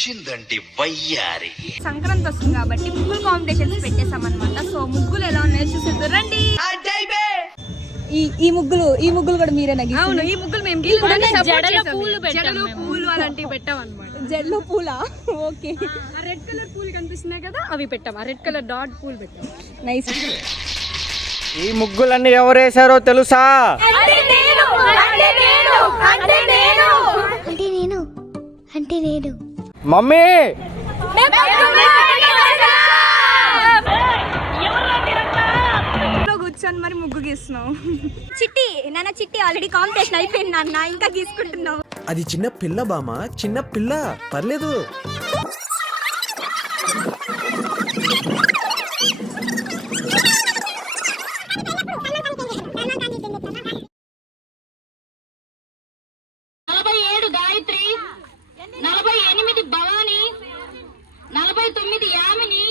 వచ్చిందండి వయ్యారి. సంక్రాంతి వస్తుంది కాబట్టి ముగ్గులు కాంపిటీషన్స్ పెట్టేసాం అనమాట. సో ముగ్గులు ఎలా ఉన్నాయో చూసేద్దాం రండి. ఈ ముగ్గులు కూడా మీరేనా? అవును, ఈ ముగ్గులు మేము పూలు అలాంటివి పెట్టాం అనమాట. జెల్లో పూలా? ఓకే. రెడ్ కలర్ పూలు కనిపిస్తున్నాయి కదా, అవి పెట్టాం. ఆ రెడ్ కలర్ డాట్ పూలు పెట్టాం. నైస్. ఈ ముగ్గులన్నీ ఎవరు వేసారో తెలుసా? అంటే నేను మమ్మీ. కూర్చొని మరి ముగ్గు గీస్తున్నావు. చిట్టి నాన్న, చిట్టి ఆల్రెడీ కాంపిటీషన్ అయిపోయింది నాన్న, ఇంకా గీసుకుంటున్నావు. అది చిన్న పిల్ల బామ్మ, చిన్న పిల్ల, పర్లేదు. గాయత్రి, 48 భవాని, 49 యామిని.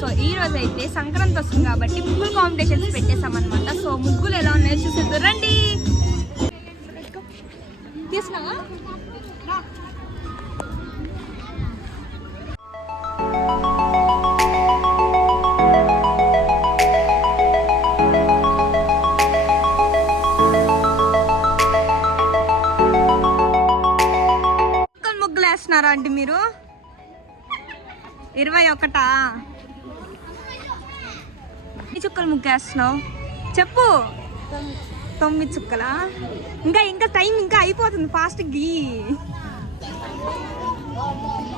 సో ఈ రోజు అయితే సంక్రాంతి వస్తుంది కాబట్టి ముగ్గులు కాంపిటీషన్స్ పెట్టేసాం అనమాట. సో ముగ్గులు ఎలా ఉన్నాయో చూసేద్దాం రండి. తీసినావా? ముగ్గులు వేస్తున్నారా అండి మీరు? 21 చుక్కలు ముగ్గేస్తున్నావు చెప్పు. 9 చుక్కలా? ఇంకా టైం ఇంకా అయిపోతుంది, ఫాస్ట్ గీ.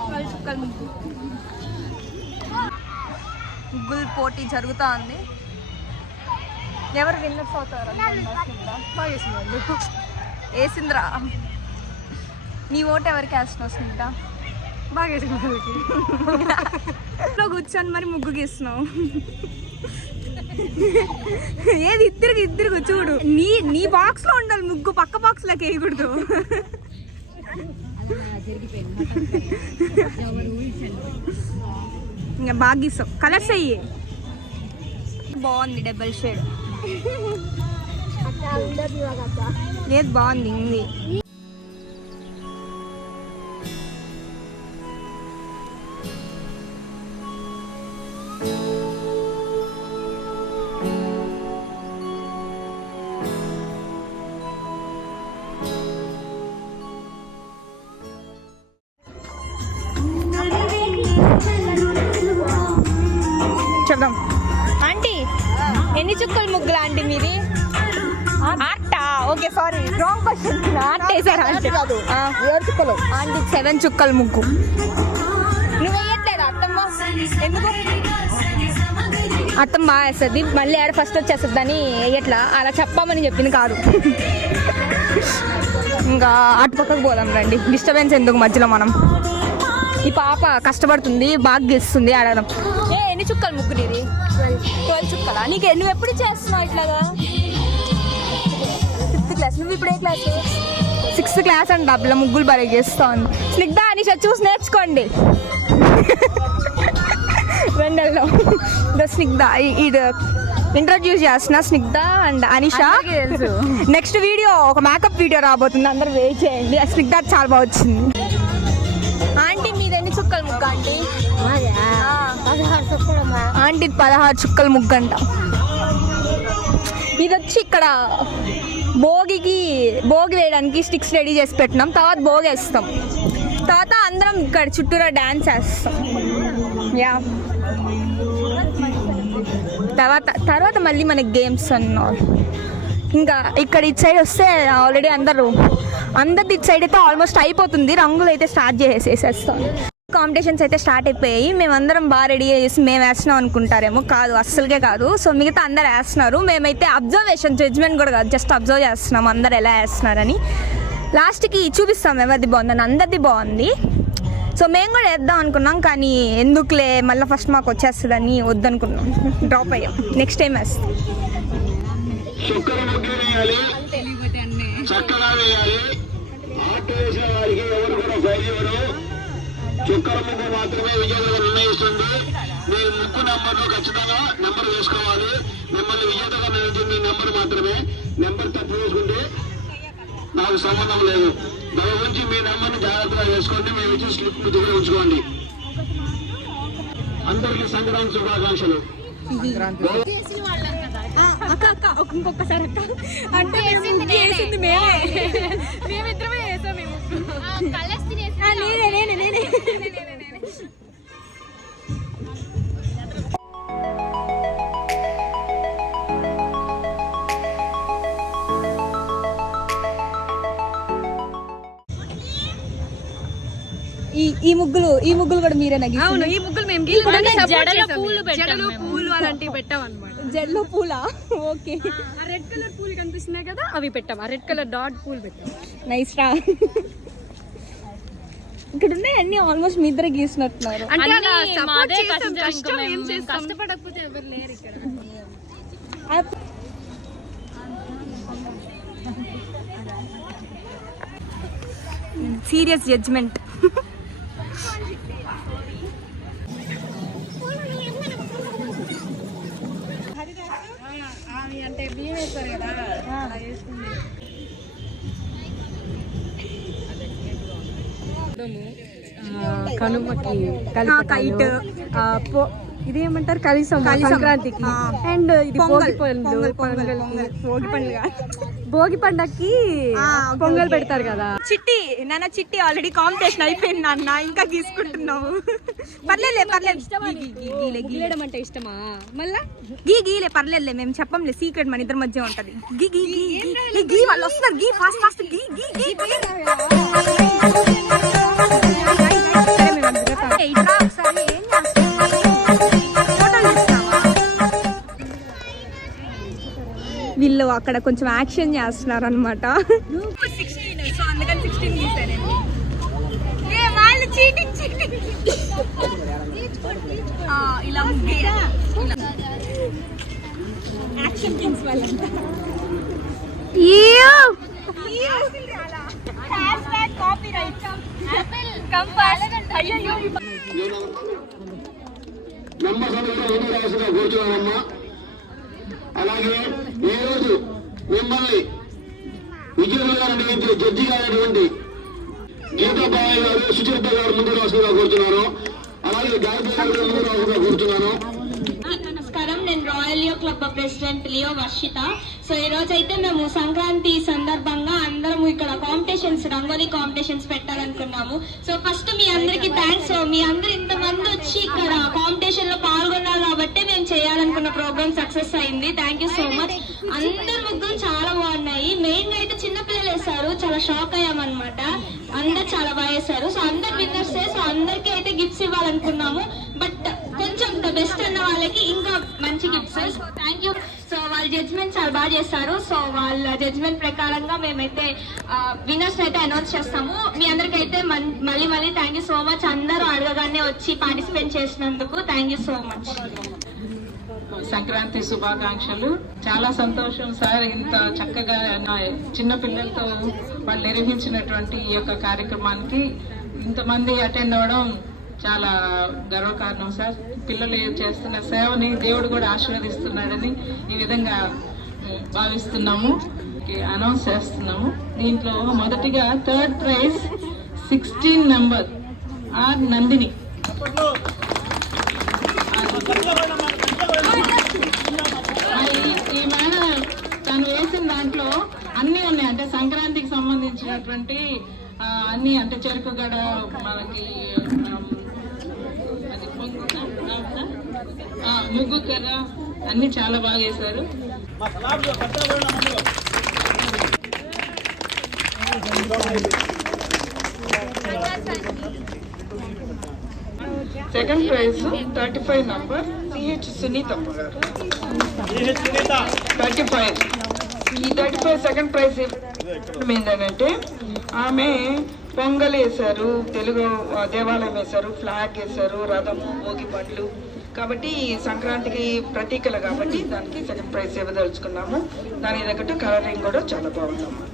12 చుక్కల ముగ్గు. ముగ్గులు పోటీ జరుగుతూ ఉంది. ఎవరు విన్నర్స్ అవుతారు? వేసింద్రా. నీ ఓటు ఎవరికి వేస్తున్నావు స్మిత? బాగా వేసిన వాళ్ళకి. కూర్చొని మరి ముగ్గు గీస్తున్నావు. ఏది ఇద్దరికి చూడు. నీ బాక్స్ లో ఉండాలి ముగ్గు, పక్క బాక్స్ లోకి వేయకూడదు. ఇంకా బాగా గీస్తావు. కలర్స్ అయ్యి బాగుంది, డబల్ షేడ్. లేదు బాగుంది. ఇంది చెప్దాం. ఆంటీ ఎన్ని చుక్కల ముగ్గులా ఆంటీ మీది? ఆర్టా? Okay sorry, wrong question. Art వేసారా? ఆంటీ 7 చుక్కల ముగ్గు. నువ్వు వేయట్లేదా అత్తమ్మ? ఎందుకు? అత్తమ్మ బాగా వేస్తుంది, మళ్ళీ ఆడ ఫస్ట్ వచ్చేస్తుంది అని వేయట్లా. అలా చెప్పమని చెప్పింది కాదు. ఇంకా అటు పక్కకు పోదాం రండి, డిస్టర్బెన్స్ ఎందుకు మధ్యలో. మనం ఈ పాప కష్టపడుతుంది, బాగా గెలుస్తుంది. అడగడం ఎన్ని చుక్కలు ముగ్గు నీది? 12 చుక్కలా? నువ్వు ఎప్పుడు చేస్తున్నావు ఇట్లాగా? 5th class. నువ్వు ఇప్పుడు ఏ క్లాస్? 6th క్లాస్ అండి. డబ్బుల ముగ్గులు బాగా చేస్తాను. స్నిగ్ధ, అనిష చూసి నేర్చుకోండి. 2 స్నిగ్ధ ఇది ఇంట్రడ్యూస్ చేస్తున్నా. Snigdha and Anisha. Next video ఒక మేకప్ వీడియో రాబోతుంది, అందరు వెయిట్ చేయండి. స్నిగ్ధ చాలా బాగా వచ్చింది. ఆంటీ మీది ఎన్ని చుక్కల ముగ్గు ఆంటీ? ఆంటీ 16 చుక్కల ముగ్గు అంట. ఇది వచ్చి ఇక్కడ భోగి వేయడానికి స్టిక్స్ రెడీ చేసి పెట్టినాం. తర్వాత భోగి వేస్తాం. తర్వాత అందరం ఇక్కడ చుట్టూరా డాన్స్ వేస్తాం. యా, తర్వాత మళ్ళీ మనకి గేమ్స్ అన్నారు. ఇంకా ఇక్కడ ఇటు సైడ్ వస్తే ఆల్రెడీ అందరిది ఇటు సైడ్ అయితే ఆల్మోస్ట్ అయిపోతుంది. రంగులు అయితే స్టార్ట్ చేసేసేస్తాం. కాంపిటీషన్స్ అయితే స్టార్ట్ అయిపోయాయి. మేమందరం బాగా రెడీ చేసి మేము వేస్తున్నాం అనుకుంటారేమో, కాదు, అస్సలుగే కాదు. సో మిగతా అందరు వేస్తున్నారు. మేమైతే అబ్జర్వేషన్, జడ్జ్మెంట్ కూడా కాదు, జస్ట్ అబ్జర్వ్ చేస్తున్నాం అందరు ఎలా వేస్తున్నారని. లాస్ట్కి చూపిస్తాం ఎవరిది బాగుందని. అందరిది బాగుంది. సో మేము కూడా వేద్దాం అనుకున్నాం, కానీ ఎందుకులే మళ్ళీ ఫస్ట్ మాకు వచ్చేస్తుందని వద్దనుకున్నాం, డ్రాప్ అయ్యాం. నెక్స్ట్ టైం వేస్తాం. చక్కగా వేయాలి. ఆర్ట్ వేసిన వారికి ఎవరు కూడా ఫైల్ ఇవ్వరు. చుక్కల ముగ్గు మాత్రమే విజేతగా నిర్ణయిస్తుంది. మీ ముగ్గు నెంబర్లో ఖచ్చితంగా నెంబర్ వేసుకోవాలి. మిమ్మల్ని విజేతగా నిర్ణయించింది మీ నెంబర్ మాత్రమే. నెంబర్ తప్పు వేసుకుంటే నాకు సంబంధం లేదు. దాని గురించి మీ నెంబర్ని జాగ్రత్తగా వేసుకోండి. మేము ఇచ్చిన స్లిప్ మీ దగ్గర ఉంచుకోండి. అందరికీ సంక్రాంతి శుభాకాంక్షలు. ఇంకొకసారి అంటే మేమిద్దరమే వేసాం. నేనే ఈ ముగ్గులు కూడా మీరే నాకు. అవును, ఈ ముగ్గులు మేము జడలో పూలు అలాంటివి పెట్టాం అనమాట. జెల్లో పూలా? ఓకే. రెడ్ కలర్ పూలు కనిపిస్తున్నాయి కదా, అవి పెట్టాం. ఆ రెడ్ కలర్ డాట్ పూలు పెట్టాం. నైస్ రా. ఇక్కడ ఉన్నాయి అన్ని ఆల్మోస్ట్ మీ ఇద్దరే గీసినట్టున్నారు. అంటే కష్టపడకపోతే ఎవరు లేరు ఇక్కడ. Serious judgment. అంటే బియ్యం వేస్తారు కదా, అలా వేసుకుంది. కనుమకి కైట్, ఇదేమంటారు కలిసం సంక్రాంతికి, అండ్ ఇది భోగి పండుగకి పొంగల్ పెడతారు కదా. చిట్టి నాన్న, చిట్టి ఆల్రెడీ కాంపిటీషన్ అయిపోయింది నాన్న, ఇంకా గీసుకుంటున్నావు. పర్లేదులే గీయడం అంటే ఇష్టమా? మళ్ళా గీలే పర్లేదులే, మేము చెప్పంలే, సీక్రెట్ మన ఇద్దరి మధ్య ఉంటది. గీ వాళ్ళు వస్తున్నారు, గీ ఫాస్ట్ గీ. వీళ్ళు అక్కడ కొంచెం యాక్షన్ చేస్తున్నారు అనమాట. కూర్చోవాలమ్మా. అలాగే ఈ రోజు మిమ్మల్ని విజయనగరంగా నిర్వహించే జడ్జిగా అయినటువంటి గీతా బాబాయ్ గారు, సుచరిత గారు ముందు రాసుగా కూర్చున్నారు. అలాగే గాయత్రి గారు ముందు రాసుగా కూర్చున్నారు. నమస్కారం, నేను రాయల్ యో club president Leo Varshitha. So ఈ రోజు అయితే మేము సంక్రాంతి సందర్భంగా అందరం ఇక్కడ కాంపిటీషన్స్, రంగోలీ కాంపిటీషన్స్ పెట్టాలనుకున్నాము. సో ఫస్ట్ మీ అందరికి థ్యాంక్స్. సో మీ అందరు ఇంతమంది వచ్చి ఇక్కడ కాంపిటీషన్ లో పాల్గొన్నారు కాబట్టి మేము చేయాలనుకున్న ప్రోగ్రామ్ సక్సెస్ అయింది. Thank you so much. అందరు ముగ్గురు చాలా బాగున్నాయి. మెయిన్ గా అయితే చిన్నపిల్లలు వేశారు, చాలా షాక్ అయ్యామన్నమాట. అందరు చాలా బాగా వేశారు. సో అందరు విన్నర్స్. సో అందరికి అయితే గిఫ్ట్స్ ఇవ్వాలనుకున్నాము, బట్ కొంచెం ద బెస్ట్ అన్న వాళ్ళకి ఇంకా మంచి గిఫ్ట్స్. Thank you. సో వాళ్ళ జడ్జ్మెంట్ చాలా బాగా చేస్తారు. సో వాళ్ళ జడ్జ్మెంట్ ప్రకారంగా మేమైతే విన్నర్స్ అయితే అనౌన్స్ చేస్తాము. మీ అందరికైతే మళ్ళీ థ్యాంక్ యూ సో మచ్. అందరూ అడగగానే వచ్చి పార్టిసిపేట్ చేసినందుకు thank you so much. Sankranti శుభాకాంక్షలు. చాలా సంతోషం సార్, ఇంత చక్కగా చిన్న పిల్లలతో వాళ్ళు నిర్వహించినటువంటి ఈ యొక్క కార్యక్రమానికి ఇంతమంది అటెండ్ అవ్వడం చాలా గర్వకారణం సార్. పిల్లలు చేస్తున్న సేవని దేవుడు కూడా ఆశీర్వదిస్తున్నాడని ఈ విధంగా భావిస్తున్నాము, అనౌన్స్ చేస్తున్నాము. దీంట్లో మొదటిగా 3rd praise 16 number are Nandini. ఈ మేడం తను వేసిన దాంట్లో అన్నీ ఉన్నాయి, అంటే సంక్రాంతికి సంబంధించినటువంటి అన్ని, అంటే చెరుకు గడ, మనకి ముగ్గు కర్ర, అన్ని చాలా బాగా వేశారు. సెకండ్ ప్రైజ్ 35 నంబర్ సిహెచ్ సునీతమ్మ గారు. 35. ఈ 35 సెకండ్ ప్రైజ్ ఏంటంటే ఆమె పొంగల్ వేశారు, తెలుగు దేవాలయం వేశారు, ఫ్లాగ్ వేశారు, రథము, భోగి పండ్లు. కాబట్టి సంక్రాంతికి ప్రతీకలు కాబట్టి దానికి సెకండ్ ప్రైజ్ ఇవ్వదలుచుకున్నాము. దానికి తగ్గట్టు కలరింగ్ కూడా చాలా బాగుందమ్మా.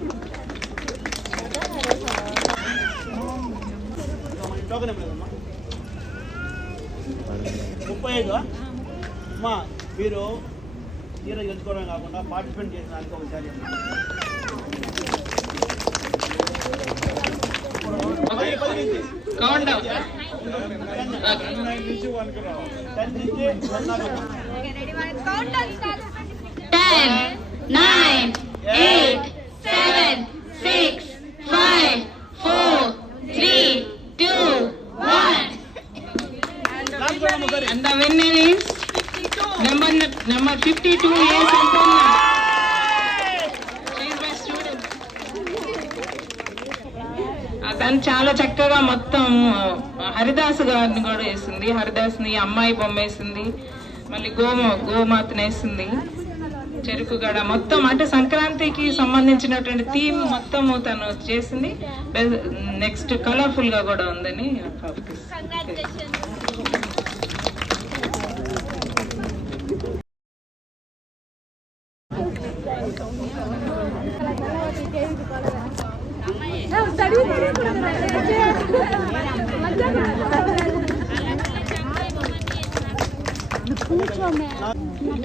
అమ్మా మీరు తీర గెలుచుకోవడం కాకుండా పార్టిసిపేట్ చేసిన దానికి ఒకసారి And the winner is number 52 years Santanna. She is my student. అతను చాలా చక్కగా మొత్తం హరిదాస్ గారిని కూడా వేసింది. హరిదాస్ని అమ్మాయి బొమ్మ వేసింది, మళ్ళీ గోమాతను వేసింది, చెరుకు గడ మొత్తం అంటే సంక్రాంతికి సంబంధించినటువంటి థీమ్ మొత్తం తను చేసింది. నెక్స్ట్ కలర్ఫుల్ గా కూడా ఉందని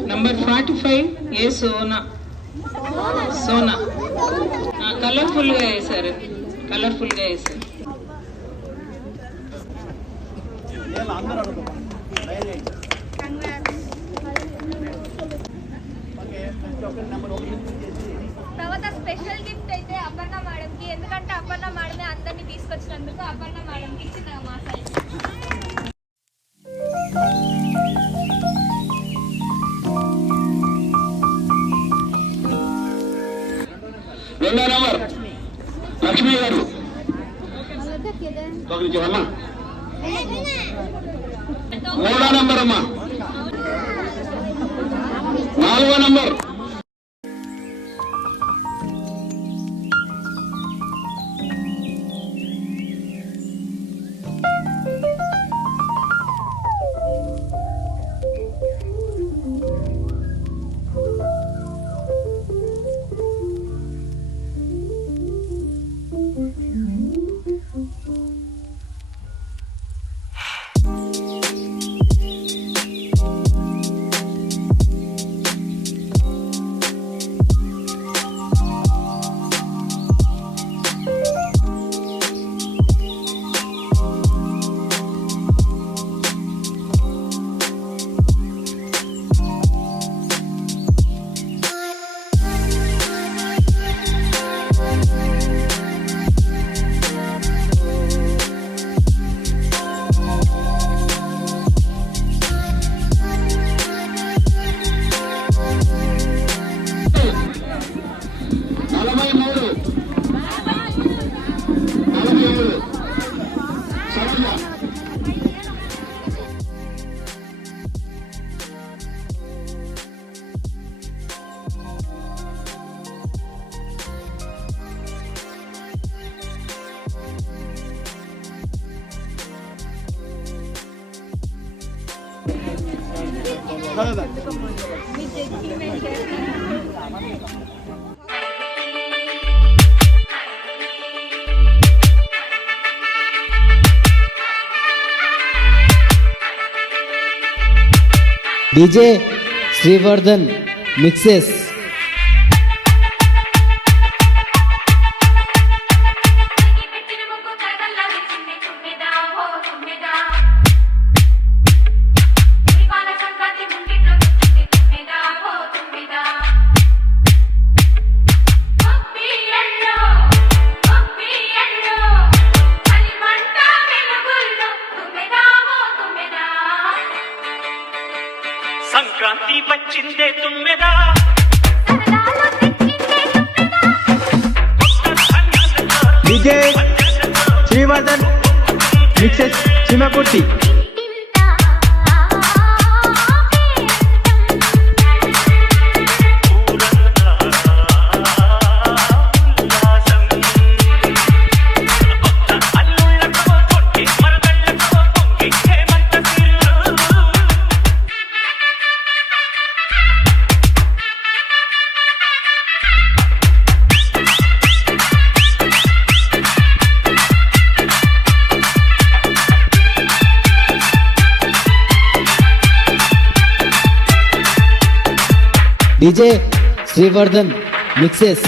నంబర్ 45 ఏ సోనా కలర్ఫుల్ గా వేశారు. తర్వాత స్పెషల్ గిఫ్ట్ అయితే అపర్ణ మేడంకి, ఎందుకంటే అపర్ణ మేడమే అందరినీ తీసుకొచ్చినందుకు అపర్ణ మేడంకి ఇచ్చిన మా సైజ్. రెండో నెంబర్ లక్ష్మి గారు, మూడో నెంబర్ అమ్మా, నాలుగో number DJ Srivardhan mixes Sankranti వచ్చిందే తుమ్మెదా, DJ Srivardhan mixes Chimakurthi DJ Srivardhan Mixes.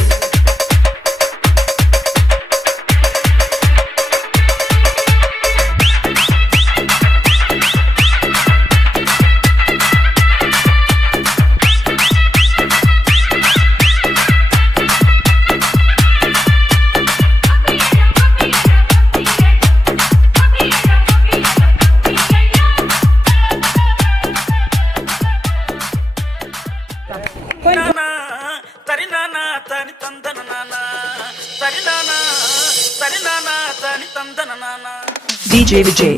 DJ Vijay,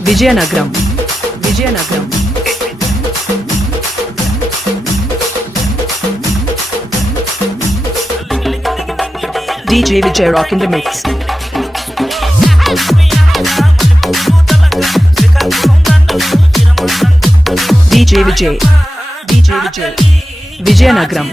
Vijayanagaram, DJ Vijay rock in the mix. DJ Vijay, Vijayanagaram.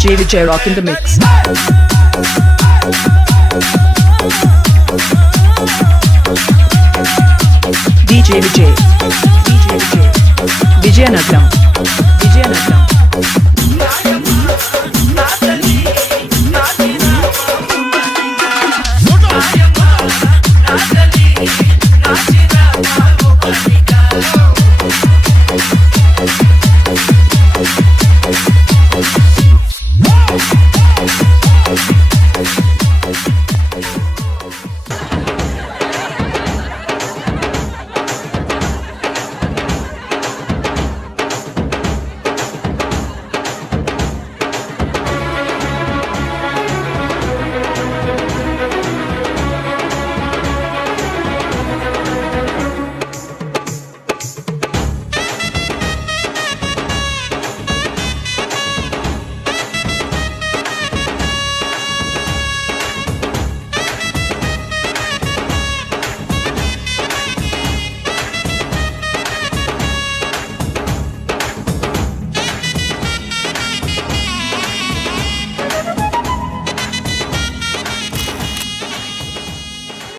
DJ Vijay rock in the mix.